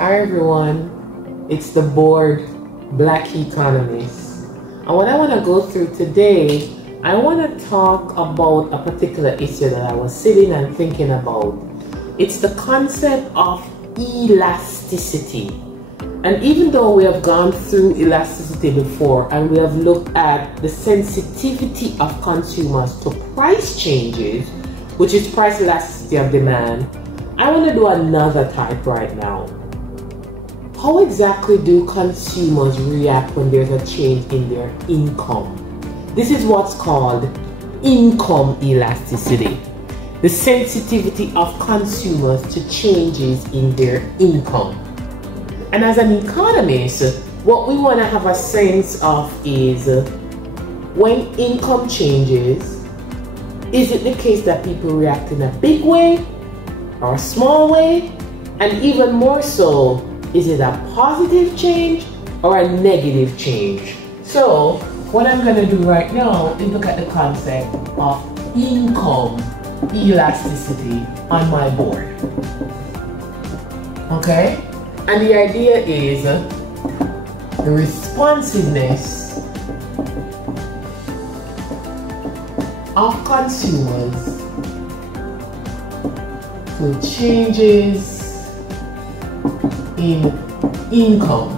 Hi everyone, it's the bored Black Economist, and what I want to go through today, I want to talk about a particular issue that I was sitting and thinking about. It's the concept of elasticity. And even though we have gone through elasticity before and we have looked at the sensitivity of consumers to price changes, which is price elasticity of demand, I want to do another type right now. How exactly do consumers react when there's a change in their income? This is what's called income elasticity. The sensitivity of consumers to changes in their income. And as an economist, what we want to have a sense of is when income changes, is it the case that people react in a big way or a small way? And even more so, is it a positive change or a negative change? So what I'm going to do right now is look at the concept of income elasticity on my board. Okay? And the idea is the responsiveness of consumers to changes in income.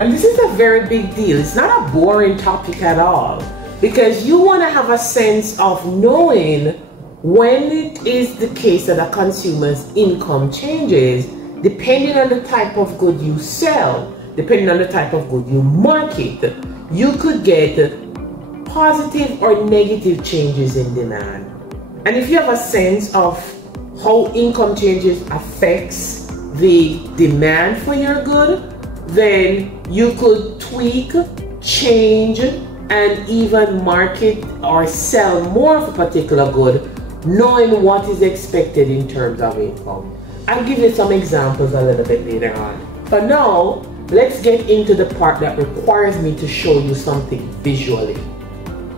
And this is a very big deal. It's not a boring topic at all, because you want to have a sense of knowing when it is the case that a consumer's income changes, depending on the type of good you sell, depending on the type of good you market. You could get positive or negative changes in demand. And if you have a sense of how income changes affects the demand for your good, then you could tweak, change, and even market or sell more of a particular good, knowing what is expected in terms of income. I'll give you some examples a little bit later on. For now, let's get into the part that requires me to show you something visually.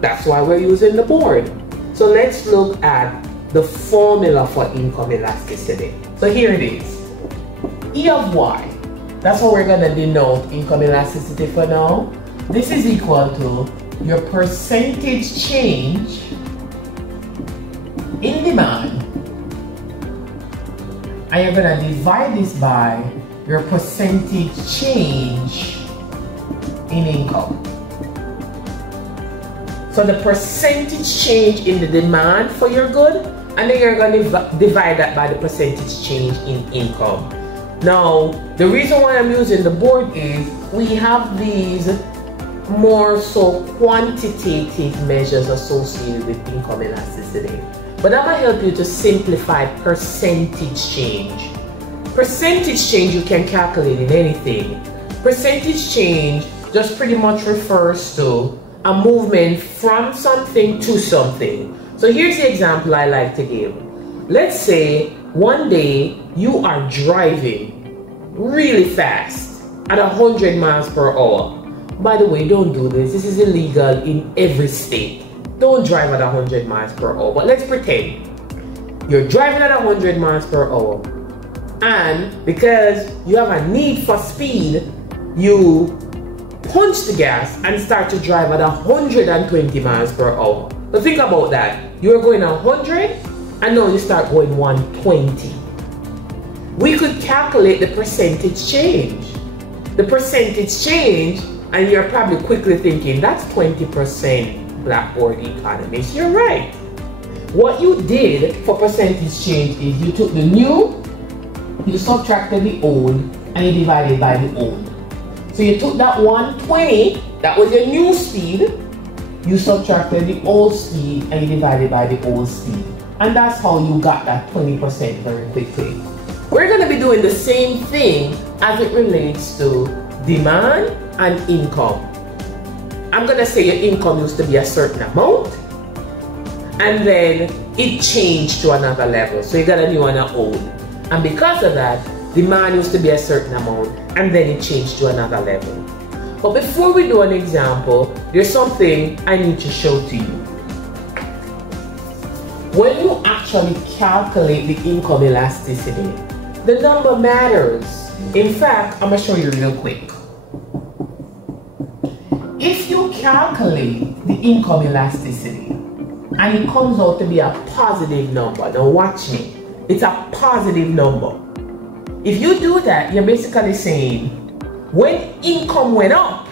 That's why we're using the board. So let's look at the formula for income elasticity. So here it is. E of Y. That's what we're going to denote income elasticity for now. This is equal to your percentage change in demand, and you're going to divide this by your percentage change in income. So the percentage change in the demand for your good, and then you're going to divide that by the percentage change in income. Now, the reason why I'm using the board is we have these more so quantitative measures associated with income elasticity. But I'm going to help you to simplify percentage change. Percentage change you can calculate in anything. Percentage change just pretty much refers to a movement from something to something. So here's the example I like to give. Let's say one day you are driving really fast at 100 miles per hour. By the way, don't do this. This is illegal in every state. Don't drive at 100 miles per hour. But let's pretend you're driving at 100 miles per hour, and because you have a need for speed, you punch the gas and start to drive at 120 miles per hour. But think about that. You're going 100 and now you start going 120. We could calculate the percentage change. The percentage change, and you're probably quickly thinking, that's 20%, BlackBoard Economist. You're right. What you did for percentage change is you took the new, you subtracted the old, and you divided by the old. So you took that 120, that was your new speed, you subtracted the old speed, and you divided by the old speed. And that's how you got that 20% very quickly. We're going to be doing the same thing as it relates to demand and income. I'm going to say your income used to be a certain amount, and then it changed to another level. So you got a new and an old. And because of that, demand used to be a certain amount, and then it changed to another level. But before we do an example, there's something I need to show to you. When you actually calculate the income elasticity, the number matters. In fact, I'm going to show you real quick. If you calculate the income elasticity and it comes out to be a positive number, now watch me, it's a positive number. If you do that, you're basically saying when income went up,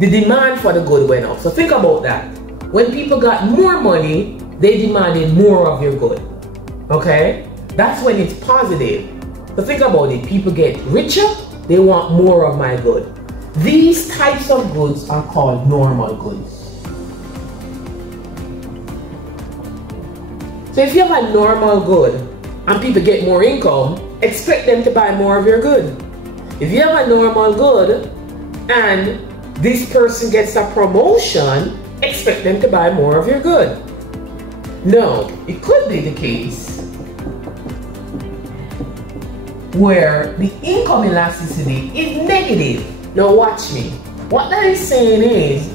the demand for the good went up. So think about that. When people got more money, they demanded more of your good. Okay? That's when it's positive. So think about it. People get richer, they want more of my good. These types of goods are called normal goods. So if you have a normal good and people get more income, expect them to buy more of your good. If you have a normal good and this person gets a promotion, expect them to buy more of your good. Now, it could be the case where the income elasticity is negative. Now watch me. What that is saying is,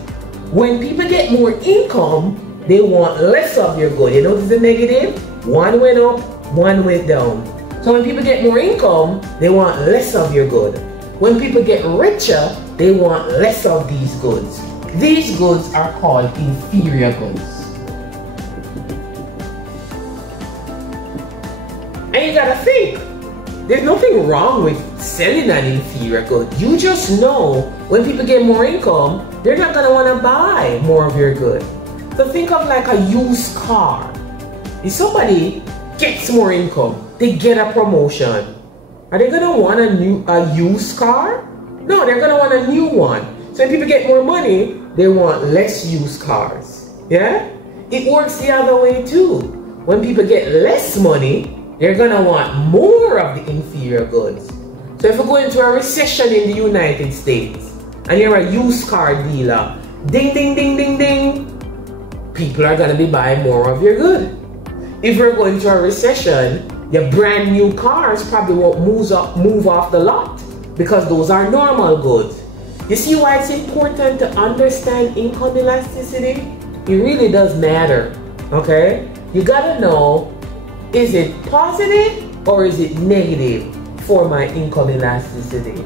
when people get more income, they want less of your good. You notice the negative? One went up, one went down. So when people get more income, they want less of your good. When people get richer, they want less of these goods. These goods are called inferior goods. And you gotta think, there's nothing wrong with selling an inferior good. You just know when people get more income, they're not gonna wanna buy more of your good. So think of like a used car. If somebody gets more income, they get a promotion, are they gonna want a used car? No, they're gonna want a new one. So when people get more money, they want less used cars. Yeah? It works the other way too. When people get less money, they're gonna want more of the inferior goods. So if we go into a recession in the United States and you're a used car dealer, ding, ding, ding, ding, ding, people are gonna be buying more of your good. If we're going to a recession, your brand new cars probably won't move off the lot because those are normal goods. You see why it's important to understand income elasticity? It really does matter, okay? You gotta know, is it positive or is it negative for my income elasticity?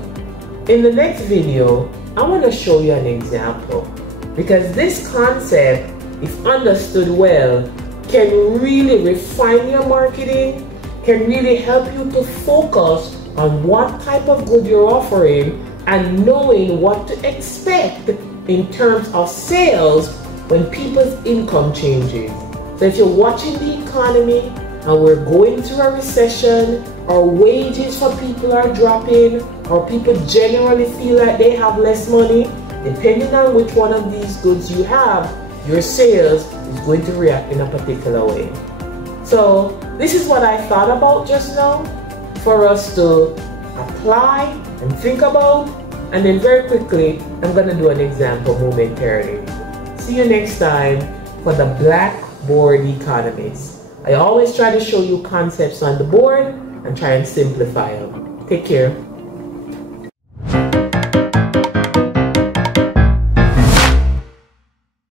In the next video, I want to show you an example because this concept, if understood well, can really refine your marketing, can really help you to focus on what type of good you're offering and knowing what to expect in terms of sales when people's income changes. So if you're watching the economy and we're going through a recession, or wages for people are dropping, or people generally feel like they have less money, depending on which one of these goods you have, your sales is going to react in a particular way. So this is what I thought about just now for us to apply and think about, and then very quickly I'm going to do an example momentarily. See you next time for the BlackBored Economist. I always try to show you concepts on the board and try and simplify them. Take care.